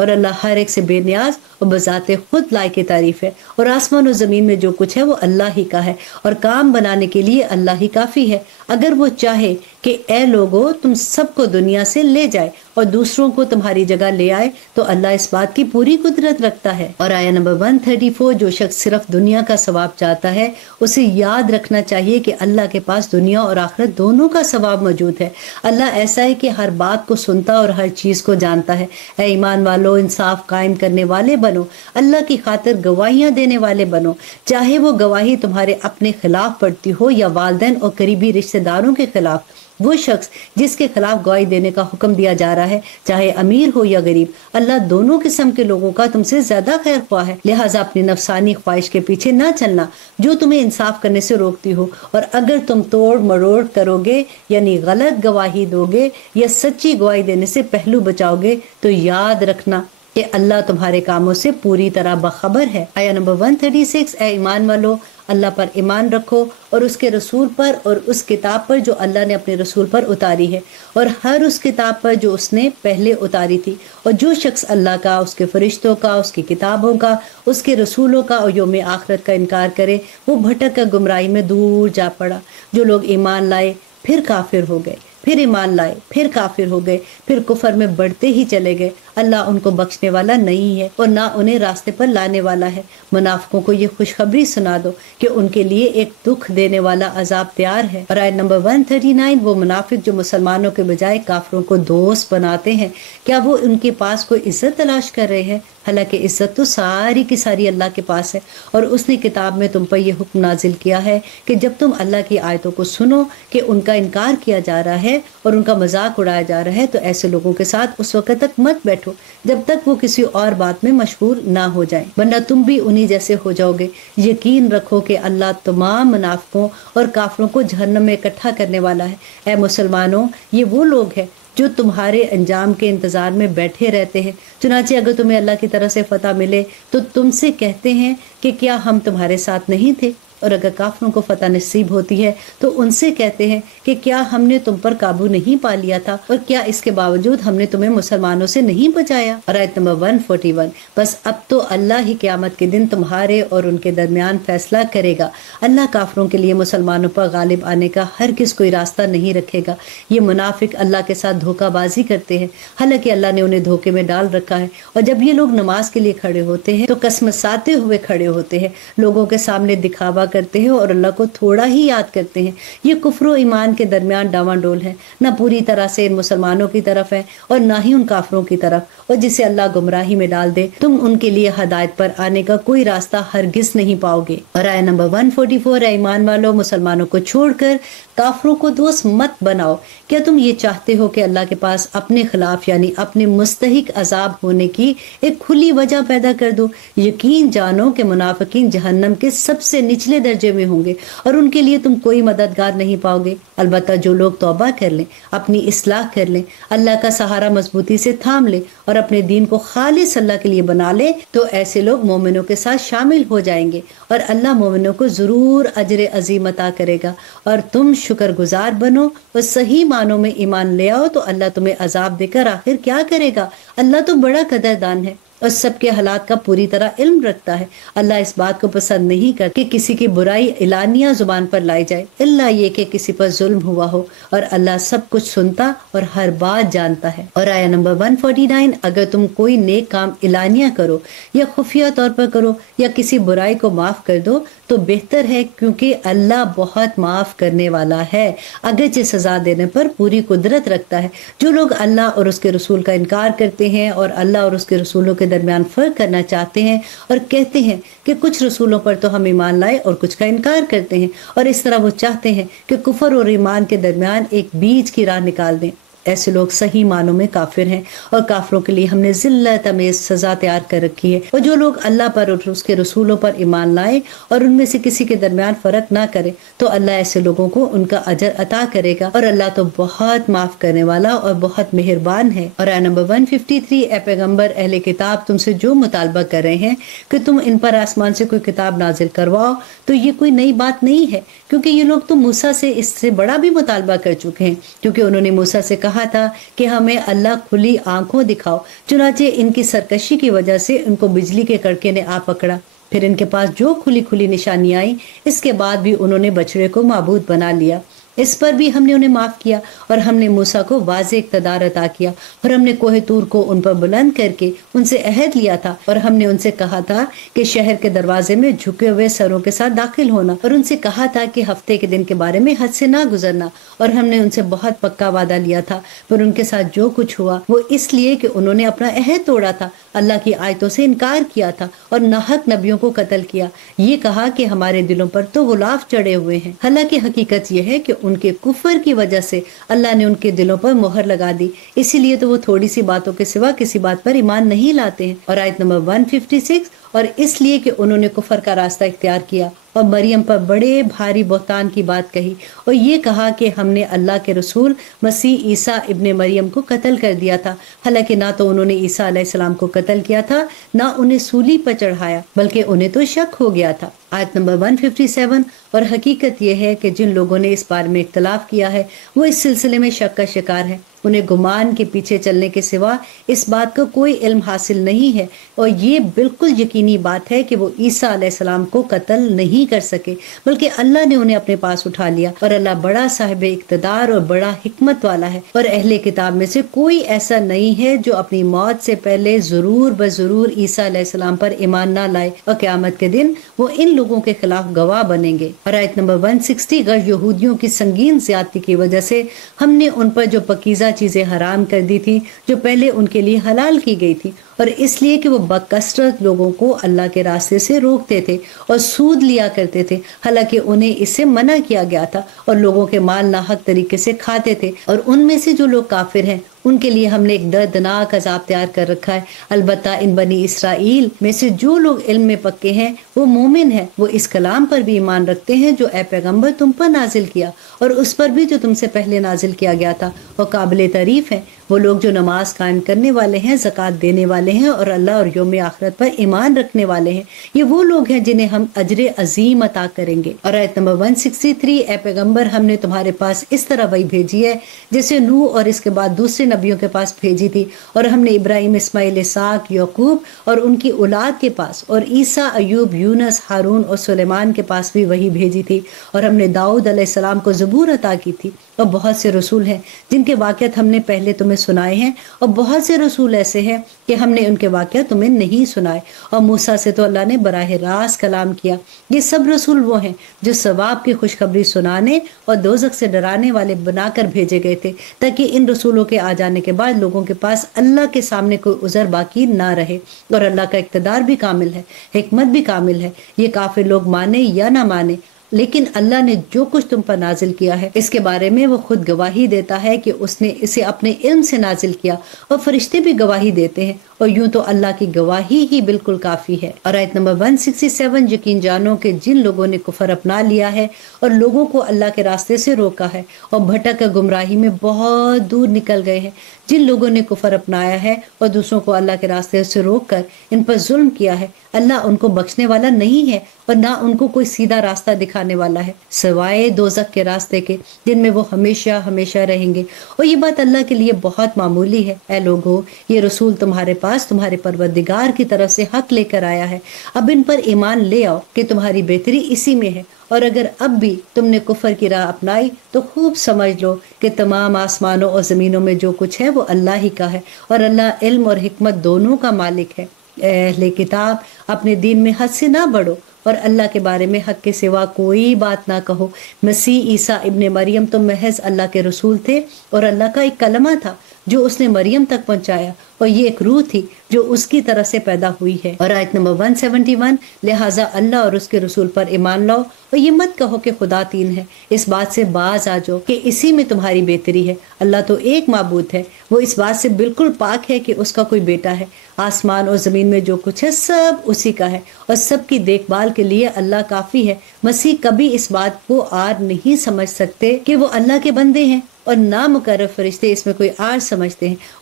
اور اللہ ہر ایک سے بے نیاز اور بذات خود لائق تعریف ہے، اور آسمان و زمین میں جو کچھ ہے وہ اللہ ہی کا ہے، اور کام بنانے کے لیے اللہ ہی کافی ہے۔ اگر وہ چاہے کہ اے لوگو تم سب کو دنیا سے لے جائے اور دوسروں کو تمہاری جگہ لے آئے تو اللہ اس بات کی پوری قدرت رکھتا ہے۔ اور آیہ نمبر 134، جو شخص صرف دنیا کا ثواب چاہتا ہے اسے یاد رکھنا چاہیے کہ اللہ کے پاس دنیا اور آخرت دونوں کا ثواب موجود ہے۔ اللہ ایسا ہے کہ ہر بات کو سنتا اور ہر چیز کو جانتا ہے۔ اے ایمان والو، انصاف قائم کرنے والے بنو، اللہ کی خاطر گواہیاں دینے والے بنو، چاہے وہ گواہی تمہارے اپنے خلاف پڑتی ہو یا والدین اور قریبی رشتہ داروں کے خلاف۔ وہ شخص جس کے خلاف گواہی دینے کا حکم دیا جا رہا ہے، چاہے امیر ہو یا غریب، اللہ دونوں قسم کے لوگوں کا تم سے زیادہ خیر خواہ ہے۔ لہٰذا اپنی نفسانی خواہش کے پیچھے نہ چلنا جو تمہیں انصاف کرنے سے روکتی ہو، اور اگر تم توڑ مروڑ کرو گے یعنی غلط گواہی دو گے یا سچی گواہی دینے سے پہلو بچاؤ گے تو یاد رکھنا کہ اللہ تمہارے کاموں سے پوری طرح باخبر ہے۔ آیہ نمبر 136، اے ایمان والو، اللہ پر ایمان رکھو اور اس کے رسول پر اور اس کتاب پر جو اللہ نے اپنے رسول پر اتاری ہے، اور ہر اس کتاب پر جو اس نے پہلے اتاری تھی، اور جو شخص اللہ کا، اس کے فرشتوں کا، اس کی کتابوں کا، اس کے رسولوں کا اور یوم آخرت کا انکار کرے وہ بھٹک کر گمراہی میں دور جا پڑا۔ جو لوگ ایمان لائے پھر کافر ہو گئے، پھر ایمان لائے پھر کافر ہو گئے، پھر کفر میں بڑھتے ہی چلے گئے، اللہ ان کو بخشنے والا نہیں ہے اور نہ انہیں راستے پر لانے والا ہے۔ منافقوں کو یہ خوشخبری سنا دو کہ ان کے لیے ایک دکھ دینے والا عذاب تیار ہے۔ اور آیت نمبر 139، وہ منافق جو مسلمانوں کے بجائے کافروں کو دوست بناتے ہیں، کیا وہ ان کے پاس کوئی عزت تلاش کر رہے ہیں؟ حالانکہ عزت تو ساری کی ساری اللہ کے پاس ہے، اور اس نے کتاب میں تم پر یہ حکم نازل کیا ہے کہ جب تم اللہ کی آیتوں کو سنو کہ ان کا انکار کیا جا رہا ہے اور ان کا مذاق اڑایا جا رہا ہے تو ایسے لوگوں کے ساتھ اس وقت تک مت بیٹھو جب تک وہ کسی اور بات میں مشغول نہ ہو جائیں، ورنہ تم بھی انہی جیسے ہو جاؤ گے۔ یقین رکھو کہ اللہ تمام منافقوں اور کافروں کو جہنم میں اکٹھا کرنے والا ہے۔ اے مسلمانوں، یہ وہ لوگ ہیں جو تمہارے انجام کے انتظار میں بیٹھے رہتے ہیں، چنانچہ اگر تمہیں اللہ کی طرف سے فتح ملے تو تم سے کہتے ہیں کہ کیا ہم تمہارے ساتھ نہیں تھے، اور اگر کافروں کو فتح نصیب ہوتی ہے تو ان سے کہتے ہیں کہ کیا ہم نے تم پر قابو نہیں پا لیا تھا، اور کیا اس کے باوجود ہم نے تمہیں مسلمانوں سے نہیں بچایا۔ اور آیت نمبر 141، بس اب تو اللہ ہی قیامت کے دن تمہارے اور ان کے درمیان فیصلہ کرے گا۔ اللہ کافروں کے لیے مسلمانوں پر غالب آنے کا ہرگز کوئی راستہ نہیں رکھے گا۔ یہ منافق اللہ کے ساتھ دھوکہ بازی کرتے ہیں، حالانکہ اللہ نے انہیں دھوکے میں ڈال رکھا ہے، اور جب یہ لوگ نماز کے لیے کھڑے ہوتے ہیں تو قسمساتے ہوئے کھڑے ہوتے ہیں، لوگوں کے سامنے دکھاوا کرتے ہیں اور اللہ کو تھوڑا ہی یاد کرتے ہیں۔ یہ کفر و ایمان کے درمیان ڈاواں ڈول ہے، نہ پوری طرح سے ان مسلمانوں کی طرف ہے اور نہ ہی ان کافروں کی طرف، اور جسے اللہ گمراہی میں ڈال دے تم ان کے لیے ہدایت پر آنے کا کوئی راستہ ہرگز نہیں پاؤ گے۔ اور آیت نمبر 144، اے ایمان والو، مسلمانوں کو چھوڑ کر کافروں کو دوست مت بناؤ۔ کیا تم یہ چاہتے ہو کہ اللہ کے پاس اپنے خلاف یعنی اپنے مستحق عذاب ہونے کی ایک کھلی وجہ پیدا کر دو؟ یقین جانو کہ منافقین جہنم کے سب سے نچلے درجے میں ہوں گے اور ان کے لیے تم کوئی مددگار نہیں پاؤ گے۔ البتہ جو لوگ توبہ کر لیں، اپنی اصلاح کر لیں، اللہ کا سہارا مضبوطی سے تھام لیں اور اپنے دین کو خالص اللہ کے لیے بنا لیں تو ایسے لوگ مومنوں کے ساتھ شامل ہو جائیں گے، اور اللہ مومنوں کو ضرور اجر عظیم عطا کرے گا۔ اور تم شکر گزار بنو اور صحیح معنوں میں ایمان لے آؤ تو اللہ تمہیں عذاب دے کر آخر کیا کرے گا؟ اللہ تو بڑا قدردان ہے اور سب کے حالات کا پوری طرح علم رکھتا ہے۔ اللہ اس بات کو پسند نہیں کرتا کہ کسی کی برائی اعلانیہ زبان پر لائی جائے، الا یہ کہ کسی پر ظلم ہوا ہو، اور اللہ سب کچھ سنتا اور ہر بات جانتا ہے۔ اور آیت نمبر 149، اگر تم کوئی نیک کام اعلانیہ کرو یا خفیہ طور پر کرو یا کسی برائی کو معاف کر دو تو بہتر ہے، کیونکہ اللہ بہت معاف کرنے والا ہے، اگرچہ سزا دینے پر پوری قدرت رکھتا ہے۔ جو لوگ اللہ اور اس کے رسول کا انکار کرتے ہیں اور اللہ اور اس کے رسولوں کے درمیان فرق کرنا چاہتے ہیں اور کہتے ہیں کہ کچھ رسولوں پر تو ہم ایمان لائے اور کچھ کا انکار کرتے ہیں، اور اس طرح وہ چاہتے ہیں کہ کفر اور ایمان کے درمیان ایک بیچ کی راہ نکال دیں، ایسے لوگ صحیح معنوں میں کافر ہیں، اور کافروں کے لیے ہم نے ذلت امیز سزا تیار کر رکھی ہے۔ اور جو لوگ اللہ پر اور اس کے رسولوں پر ایمان لائے اور ان میں سے کسی کے درمیان فرق نہ کرے تو اللہ ایسے لوگوں کو ان کا اجر عطا کرے گا، اور اللہ تو بہت معاف کرنے والا اور بہت مہربان ہے۔ اور آیت نمبر 153، اے پیغمبر، اہل کتاب تم سے جو مطالبہ کر رہے ہیں کہ تم ان پر آسمان سے کوئی کتاب نازل کرواؤ تو یہ کوئی نئی بات نہیں ہے، کیونکہ یہ لوگ تو موسیٰ سے اس سے بڑا بھی مطالبہ کر چکے ہیں، کیونکہ انہوں نے موسیٰ سے کہا کہا تھا کہ ہمیں اللہ کھلی آنکھوں دکھاؤ، چنانچہ ان کی سرکشی کی وجہ سے ان کو بجلی کے کڑکے نے آ پکڑا۔ پھر ان کے پاس جو کھلی کھلی نشانیاں آئیں، اس کے بعد بھی انہوں نے بچڑے کو معبود بنا لیا۔ اس پر بھی ہم نے انہیں معاف کیا، اور ہم نے موسیٰ کو واضح اقتدار عطا کیا، اور ہم نے کوہ طور کو ان پر بلند کر کے ان سے عہد لیا تھا، اور ہم نے ان سے کہا تھا کہ شہر کے دروازے میں جھکے ہوئے سروں کے ساتھ داخل ہونا، اور ان سے کہا تھا کہ ہفتے کے دن کے بارے میں حد سے نہ گزرنا، اور ہم نے ان سے بہت پکا وعدہ لیا تھا۔ پر ان کے ساتھ جو کچھ ہوا وہ اس لیے کہ انہوں نے اپنا عہد توڑا تھا، اللہ کی آیتوں سے انکار کیا تھا، اور ناحق نبیوں کو قتل کیا۔ یہ کہا کہ ہمارے دلوں پر تو غلاف چڑھے ہوئے ہیں، حالانکہ حقیقت یہ ہے کہ ان کے کفر کی وجہ سے اللہ نے ان کے دلوں پر مہر لگا دی، اسی لیے تو وہ تھوڑی سی باتوں کے سوا کسی بات پر ایمان نہیں لاتے ہیں۔ اور آیت نمبر 156، اور اس لیے کہ انہوں نے کفر کا راستہ اختیار کیا اور مریم پر بڑے بھاری بہتان کی بات کہی، اور یہ کہا کہ ہم نے اللہ کے رسول مسیح عیسیٰ ابن مریم کو قتل کر دیا تھا، حالانکہ نہ تو انہوں نے عیسیٰ علیہ السلام کو قتل کیا تھا، نہ انہیں سولی پر چڑھایا، بلکہ انہیں تو شک ہو گیا تھا۔ آیت نمبر 157، اور حقیقت یہ ہے کہ جن لوگوں نے اس بارے میں اختلاف کیا ہے وہ اس سلسلے میں شک کا شکار ہے، انہیں گمان کے پیچھے چلنے کے سوا اس بات کا کوئی علم حاصل نہیں ہے، اور یہ بالکل یقینی بات ہے کہ وہ عیسیٰ علیہ السلام کو قتل نہیں کر سکے، بلکہ اللہ نے انہیں اپنے پاس اٹھا لیا، اور اللہ بڑا صاحب اقتدار اور بڑا حکمت والا ہے، اور اہل کتاب میں سے کوئی ایسا نہیں ہے جو اپنی موت سے پہلے ضرور بضرور عیسیٰ علیہ السلام پر ایمان نہ لائے، اور قیامت کے دن وہ ان لوگوں کے خلاف گواہ بنیں گے۔ اور آیت نمبر 160، غیر یہودیوں کی سنگین زیادتی کی وجہ سے ہم نے ان پر جو پاکیزہ چیزیں حرام کر دی تھی جو پہلے ان کے لیے حلال کی گئی تھی، اور اس لیے کہ وہ بکثرت لوگوں کو اللہ کے راستے سے روکتے تھے اور سود لیا کرتے تھے، حالانکہ انہیں اس سے منع کیا گیا تھا، اور لوگوں کے مال ناحق طریقے سے کھاتے تھے۔ اور ان میں سے جو لوگ کافر ہیں ان کے لیے ہم نے ایک دردناک عذاب تیار کر رکھا ہے۔ البتہ ان بنی اسرائیل میں سے جو لوگ علم میں پکے ہیں وہ مومن ہیں، وہ اس کلام پر بھی ایمان رکھتے ہیں جو اے پیغمبر تم پر نازل کیا، اور اس پر بھی جو تم سے پہلے نازل کیا گیا تھا، اور قابل تعریف ہیں وہ لوگ جو نماز قائم کرنے والے ہیں، زکوٰۃ دینے والے ہیں، اور اللہ اور یوم آخرت پر ایمان رکھنے والے ہیں، یہ وہ لوگ ہیں جنہیں ہم اجر عظیم عطا کریں گے۔ اور آیت نمبر 163، اے پیغمبر ہم نے تمہارے پاس اس طرح وحی بھیجی ہے جیسے نوح اور اس کے بعد دوسرے نبیوں کے پاس بھیجی تھی، اور ہم نے ابراہیم، اسماعیل، اسحاق، یعقوب اور ان کی اولاد کے پاس، اور عیسیٰ، ایوب، یونس، ہارون اور سلیمان کے پاس بھی وحی بھیجی تھی، اور ہم نے داؤد علیہ السلام کو زبور عطا کی تھی، اور بہت سے رسول ہیں جن کے واقعات ہم نے پہلے تمہیں سنائے ہیں، اور بہت سے رسول ایسے ہیں کہ ہم نے ان کے واقعات تمہیں نہیں سنائے، اور موسیٰ سے تو اللہ نے براہ راست کلام کیا۔ یہ سب رسول وہ ہیں جو ثواب کی خوشخبری سنانے اور دوزخ سے ڈرانے والے بنا کر بھیجے گئے تھے، تاکہ ان رسولوں کے آ جانے کے بعد لوگوں کے پاس اللہ کے سامنے کوئی عذر باقی نہ رہے۔ اور اللہ کا اقتدار بھی کامل ہے، حکمت بھی کامل ہے، یہ کافر لوگ مانے یا نہ مانے، لیکن اللہ نے جو کچھ تم پر نازل کیا ہے اس کے بارے میں وہ خود گواہی دیتا ہے کہ اس نے اسے اپنے علم سے نازل کیا، اور فرشتے بھی گواہی دیتے ہیں، اور یوں تو اللہ کی گواہی ہی بالکل کافی ہے۔ اور آیت نمبر 167، یقین جانو کہ جن لوگوں نے کفر اپنا لیا ہے اور لوگوں کو اللہ کے راستے سے روکا ہے اور بھٹک کر گمراہی میں بہت دور نکل گئے ہیں، جن لوگوں نے کفر اپنایا ہے اور دوسروں کو اللہ کے راستے سے روک کر ان پر ظلم کیا ہے، اللہ ان کو بخشنے والا نہیں ہے اور نہ ان کو کوئی سیدھا راستہ دکھانے والا ہے، سوائے دوزخ کے راستے کے جن میں وہ ہمیشہ ہمیشہ رہیں گے۔ اور یہ بات اللہ کے لیے بہت معمولی ہے۔ اے لوگو، یہ رسول تمہارے پاس تمہارے پروردگار کی طرف سے حق لے کر آیا ہے، اب ان پر ایمان لے آؤ کہ تمہاری بہتری اسی میں ہے، اور اگر اب بھی تم نے کفر کی راہ اپنائی تو خوب سمجھ لو کہ تمام آسمانوں اور زمینوں میں جو کچھ ہے وہ اللہ ہی کا ہے، اور اللہ علم اور حکمت دونوں کا مالک ہے۔ اے اہل کتاب، اپنے دین میں حد سے نہ بڑھو اور اللہ کے بارے میں حق کے سوا کوئی بات نہ کہو۔ مسیح عیسیٰ ابن مریم تو محض اللہ کے رسول تھے اور اللہ کا ایک کلمہ تھا جو اس نے مریم تک پہنچایا، اور یہ ایک روح تھی جو اس کی طرف سے پیدا ہوئی ہے۔ اور آیت نمبر 171، لہٰذا اللہ اور اس کے رسول پر ایمان لاؤ اور یہ مت کہو کہ خدا تین ہے، اس بات سے باز آ جاؤ کہ اسی میں تمہاری بہتری ہے۔ اللہ تو ایک معبود ہے، وہ اس بات سے بالکل پاک ہے کہ اس کا کوئی بیٹا ہے۔ آسمان اور زمین میں جو کچھ ہے سب اسی کا ہے، اور سب کی دیکھ بھال کے لیے اللہ کافی ہے۔ مسیح کبھی اس بات کو آر نہیں سمجھ سکتے کہ وہ اللہ کے بندے ہیں، اور نامقرر فرشتے اس میں کوئی آر سمجھتے ہیں،